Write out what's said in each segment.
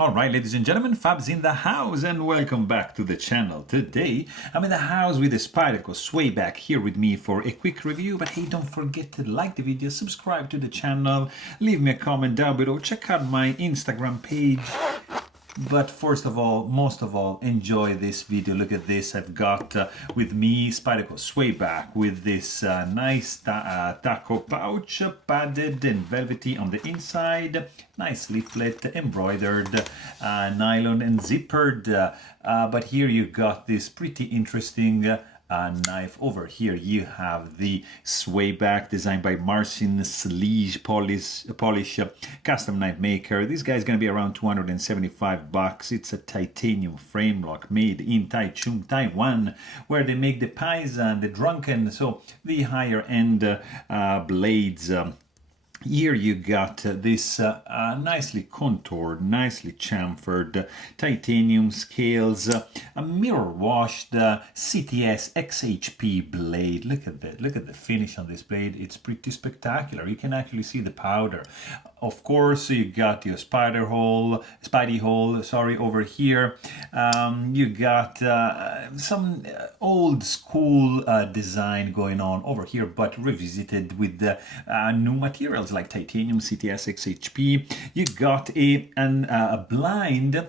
Alright, ladies and gentlemen, Fab's in the house and welcome back to the channel. Today, I'm in the house with the Spyderco Swayback here with me for a quick review. But hey, don't forget to like the video, subscribe to the channel, leave me a comment down below, check out my Instagram page. But first of all, most of all, enjoy this video. Look at this. I've got with me Spyderco Swayback with this nice taco pouch, padded and velvety on the inside. Nice leaflet, embroidered, nylon and zippered. But here you got this pretty interesting knife. Over here you have the Swayback designed by Marcin Sleege Polish custom knife maker. This guy is going to be around $275. It's a titanium frame lock made in Taichung, Taiwan, where they make the Paisan, the Drunken, so the higher end blades. Here you got this nicely contoured, nicely chamfered titanium scales, a mirror washed CTS XHP blade. Look at that! Look at the finish on this blade. It's pretty spectacular. You can actually see the powder. Of course, you got your Spidey hole. Sorry, over here. You got some old school design going on over here, but revisited with new materials like titanium CTS XHP. You got a blind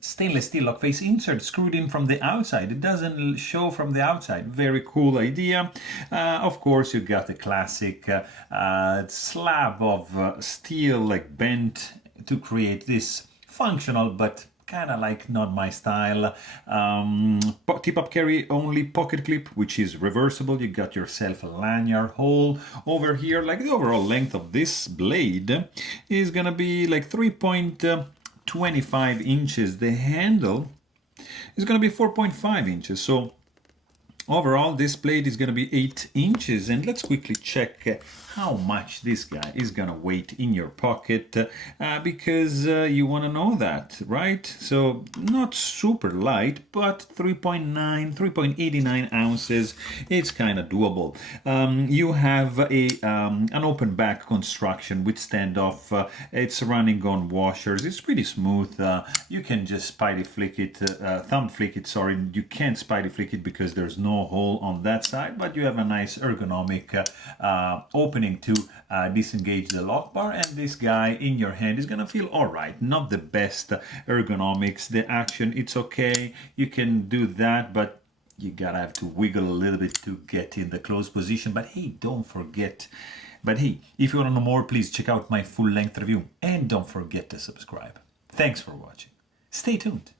stainless steel lock face insert screwed in from the outside. It doesn't show from the outside. Very cool idea. Of course, you got the classic slab of steel, like bent, to create this functional but kind of like not my style tip-up carry only pocket clip, which is reversible. You got yourself a lanyard hole over here. Like the overall length of this blade is gonna be like 3.25 inches. The handle is gonna be 4.5 inches. So overall, this blade is going to be 8 inches, and let's quickly check how much this guy is going to weigh in your pocket, because you want to know that, right? So not super light, but 3.89 ounces. It's kind of doable. You have an open back construction with standoff. It's running on washers. It's pretty smooth. You can just thumb flick it. Sorry, you can't spidey flick it because there's no hole on that side, but you have a nice ergonomic opening to disengage the lock bar, and this guy in your hand is gonna feel all right. Not the best ergonomics. The action, it's okay, you can do that, but you gotta have to wiggle a little bit to get in the close position. But hey, don't forget, if you want to know more, please check out my full-length review, and don't forget to subscribe. Thanks for watching. Stay tuned.